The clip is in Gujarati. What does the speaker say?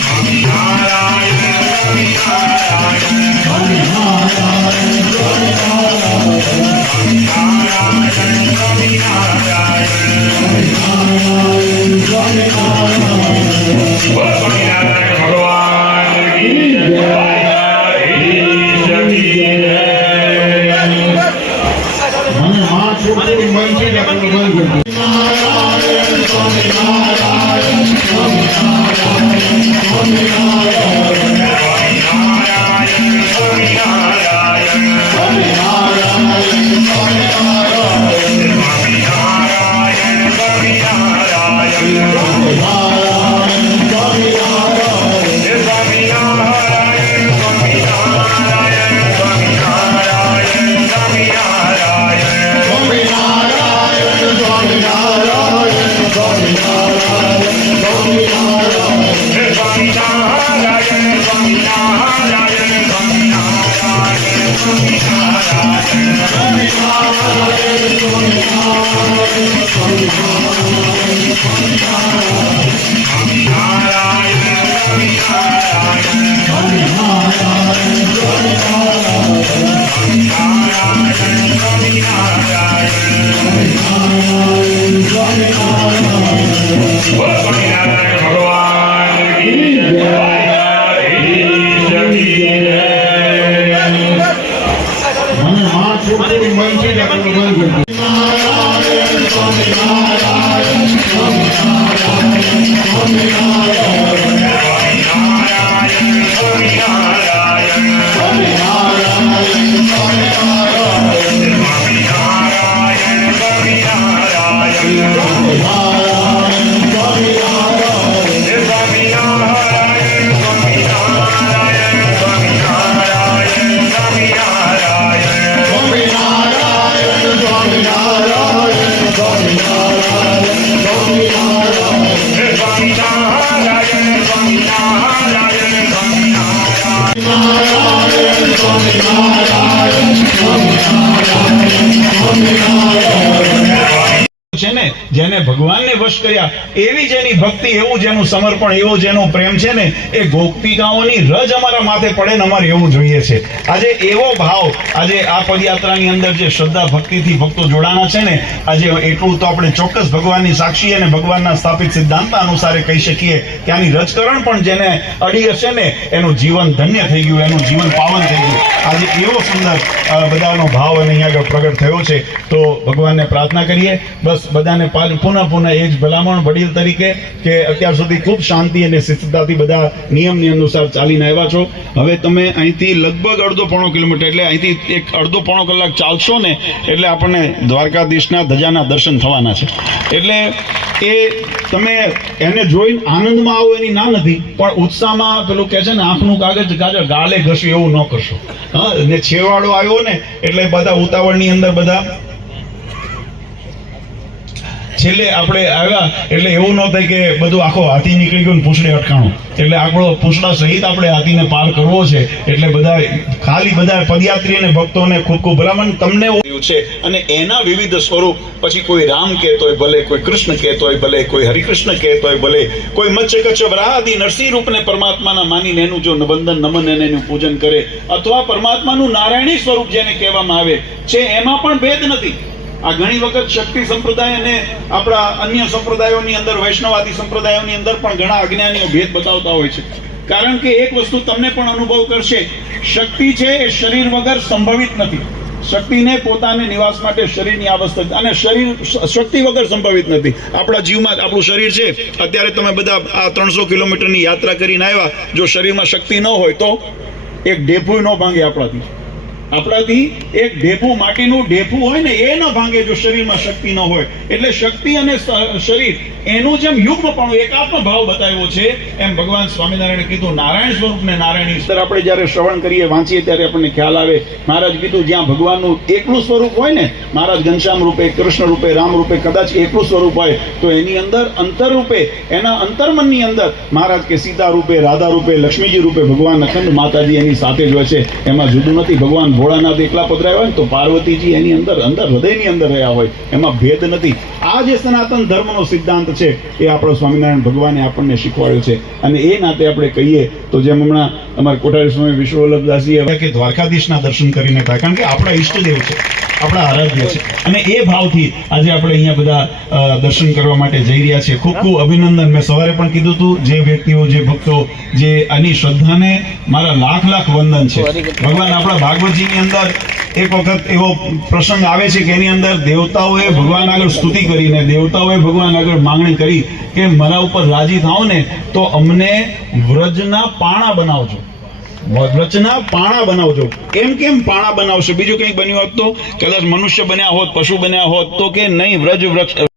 Swaminarayan Swaminarayan Swaminarayan Om Namo Om Namo છે ને, જેને ભગવાનને વશ કર્યા, એવી જેની ભક્તિ, એવું જેનું સમર્પણ, એવો જેનો પ્રેમ છે ને, એ ગોપિકાઓની રજ અમારા માથે પડે ને અમારે એવું જોઈએ છે. આજે એવો ભાવ, આજે આ પદયાત્રાની અંદર જે શ્રદ્ધા ભક્તિથી ભક્તો જોડાણા છે ને, આજે એટલું તો આપણે ચોક્કસ ભગવાનની સાક્ષી અને ભગવાનના સ્થાપિત સિદ્ધાંત અનુસારે કહી શકીએ કે આની રજકરણ પણ જેને અડી હશે ને, એનું જીવન ધન્ય થઈ ગયું, એનું જીવન પાવન થઈ ગયું. આજે એવો સુંદર બધાનો ભાવ અને અહીંયા આગળ પ્રગટ થયો છે. તો ભગવાનને પ્રાર્થના કરીએ. બસ બધાને પુનઃ પુનઃ એ જ ભલામણ વડીલ તરીકે કે અત્યાર સુધી ખૂબ શાંતિ અને શિસ્તતાથી બધા નિયમની અનુસાર ચાલીને આવ્યા છો. હવે તમે અહીંથી લગભગ અડધો પોણો કિલોમીટર, એટલે અહીંથી એક અડધો પોણો કલાક ચાલશો ને, એટલે આપણને દ્વારકાધીશના ધજાના દર્શન થવાના છે. એટલે એ તમે એને જોઈને આનંદમાં આવો એની ના નથી, પણ ઉત્સાહમાં પેલું કહે છે ને, આંખનું કાગળ કાગળ ગાલે ઘસ્યું, એવું ન કરશો. હા, ને છેવાડો આવ્યો ને, એટલે બધા ઉતાવળની અંદર બધા છેલ્લે આપણે આવ્યા, એટલે એવું ન થાય કે બધું આખો હાથી નીકળી ગયો પૂછડે અટકાણું. એટલે આપણો પૂછડા સહિત આપણે હાથીને પાર કરવો છે. એટલે બધા ખાલી બધા પદયાત્રી અને ભક્તોને ખૂબ ખૂબ ભલામણ. તમને છે, અને એના વિવિધ સ્વરૂપ, પછી કોઈ રામ કહેતો હોય ભલે, કોઈ કૃષ્ણ કહેતો હોય ભલે, કોઈ હરિકૃષ્ણ કહેતો હોય ભલે, કોઈ મચ્છ કચ્છ આદિ નરસિંહ રૂપને પરમાત્માના માનીને એનું જો વંદન નમન અને એનું પૂજન કરે, અથવા પરમાત્માનું નારાયણી સ્વરૂપ જેને કહેવામાં આવે, છે, એમાં પણ ભેદ નથી. આ ઘણી વખત શક્તિ સંપ્રદાય અને આપણા અન્ય સંપ્રદાયોની અંદર, વૈષ્ણવાદી સંપ્રદાયોની અંદર પણ ઘણા અજ્ઞાનીઓ ભેદ બતાવતા હોય છે. કારણ કે એક વસ્તુ તમને પણ અનુભવ કરશે, શક્તિ છે એ શરીર વગર સંભવિત નથી. શક્તિને પોતાને નિવાસ માટે શરીરની આવશ્યક અને શરીર, શક્તિ વગર સંભવિત નથી. આપણા જીવમાં આપણું શરીર છે, અત્યારે તમે બધા આ ત્રણસો કિલોમીટરની યાત્રા કરીને આવ્યા. જો શરીરમાં શક્તિ ન હોય તો એક ઢેફું ન ભાંગે આપણાથી. આપણાથી એક ઢેફું માટીનું ઢેફું હોય ને, એ ન ભાંગે જો શરીરમાં શક્તિ ન હોય. એટલે શક્તિ અને શરીર એનું જેમ યુગ્મ પણ એકાત્મ ભાવ બતાવ્યો છે, એમ ભગવાન સ્વામિનારાયણે કીધું, નારાયણ સ્વરૂપ ને નારાયણી. સ્તર આપણે જ્યારે શ્રવણ કરીએ, વાંચીએ, ત્યારે આપણને ખ્યાલ આવે. મહારાજ કીધું, જ્યાં ભગવાનનું એકલું સ્વરૂપ હોય ને, મહારાજ ઘનશ્યામ રૂપે, કૃષ્ણ રૂપે, રામ રૂપે, કદાચ એકલું સ્વરૂપ હોય, તો એની અંદર અંતર રૂપે, એના અંતર્મનની અંદર મહારાજ કે સીતા રૂપે, રાધા રૂપે, લક્ષ્મીજી રૂપે ભગવાન અખંડ માતાજી એની સાથે જ હોય છે. એમાં જુદું નથી. ભગવાન ભોળાનાથ એકલા પધરાયા હોય ને તો પાર્વતીજી એની અંદર અંદર હૃદયની અંદર રહ્યા હોય. એમાં ભેદ નથી. આ જે સનાતન ધર્મનો સિદ્ધાંત છે, એ આપણો સ્વામિનારાયણ ભગવાને આપણને શીખવાડ્યો છે. અને એ નાતે આપણે કહીએ, તો જેમ હમણાં અમારા કોઠારી સ્વામી વિશ્વવલ્લભદાસજી હવે કે દ્વારકાધીશના દર્શન કરીને થાય. કારણ કે આપણા ઈષ્ટદેવ છે. આપણા આરાધ્ય છે. અને એ ભાવથી આજે આપણે અહીંયા બધા દર્શન કરવા માટે જઈ રહ્યા છીએ. ખૂબ ખૂબ અભિનંદન. મેં સવારે પણ કીધું હતું જે વ્યક્તિઓ જે ભક્તો જે આની શ્રદ્ધાને મારા લાખ લાખ વંદન છે. ભગવાન આપણા ભાગવતજીની અંદર એક વખત એવો પ્રસંગ આવે છે કે એની અંદર દેવતાઓએ ભગવાન આગળ સ્તુતિ કરીને દેવતાઓએ ભગવાન આગળ માંગણી કરી કે મારા ઉપર રાજી થાઓ ને તો અમને વ્રજના પાણા બનાવજો. વ્રજના પાણા બનાવજો. કેમ કેમ પાણા બનાવશો? બીજું કંઈક બન્યું હોત તો? કદાચ મનુષ્ય બન્યા હોત, પશુ બન્યા હોત તો કે નહીં? વ્રજ વૃક્ષ